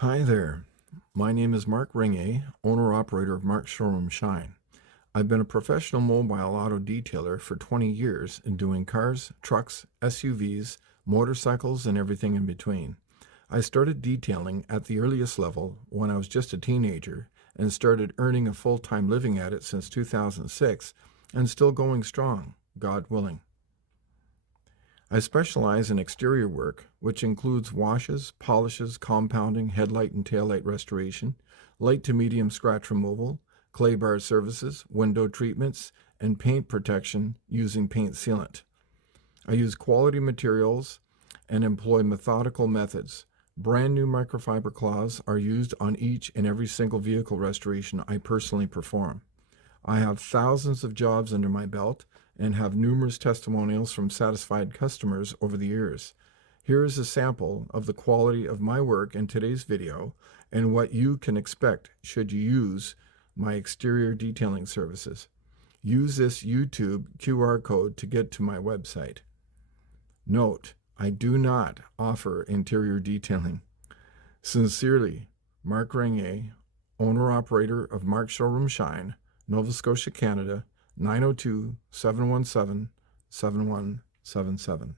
Hi there. My name is Marc REGNIER, owner-operator of Marc's Showroom Shine. I've been a professional mobile auto detailer for 20 years in doing cars, trucks, SUVs, motorcycles, and everything in between. I started detailing at the earliest level when I was just a teenager and started earning a full-time living at it since 2006 and still going strong, God willing. I specialize in exterior work, which includes washes, polishes, compounding, headlight and taillight restoration, light to medium scratch removal, clay bar services, window treatments, and paint protection using paint sealant. I use quality materials and employ methodical methods. Brand new microfiber cloths are used on each and every single vehicle restoration I personally perform. I have thousands of jobs under my belt and have numerous testimonials from satisfied customers over the years. Here is a sample of the quality of my work in today's video and what you can expect should you use my exterior detailing services. Use this YouTube QR code to get to my website. Note, I do not offer interior detailing. Sincerely, Marc REGNIER, owner-operator of Marc's Showroom Shine, Nova Scotia, Canada, 902-717-7177.